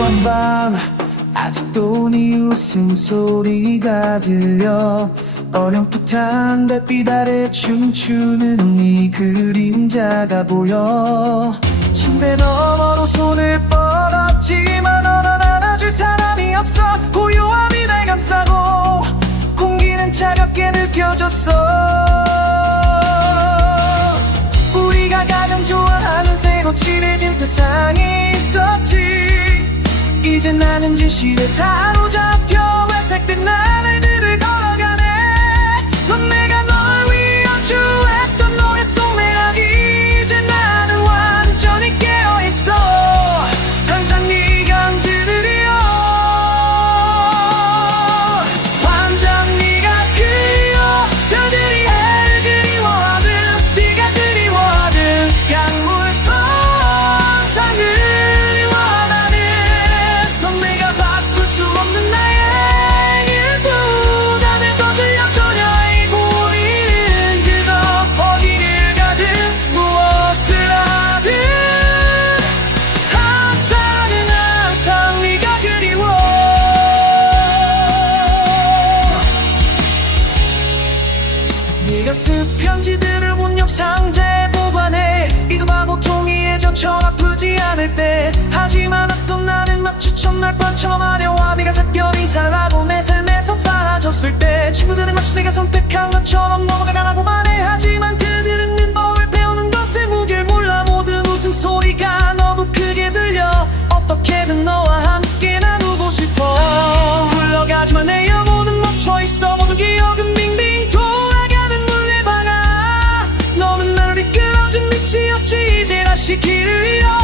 푸른 밤 아직도 네 웃음소리가 들려 어렴풋한 달빛 아래 춤추는 네 그림자가 보여 침대 너머로 손을 뻗었지만 너는 안아줄 사람이 없어 고요함이 날 감싸고 공기는 차갑게 느껴졌어 우리가 가장 좋아하는 새로 칠해진 세상이 이제 나는 진실에 사로잡혀 처럼 아려와 네가 작별이 살아고 내 삶에서 사라졌을 때 친구들은 마치 내가 선택한 것처럼 넘어가라고 말해 하지만 그들은 눈법을 배우는 것의 무게를 몰라 모든 웃음소리가 너무 크게 들려. 어떻게든 너와 함께 나누고 싶어. 흘러가지만 내 영혼은 멈춰있어. 모든 기억은 빙빙 돌아가는 물레방아. 너는 나를 이끌어준 빛이 없지. 이제 다시 길을 잃어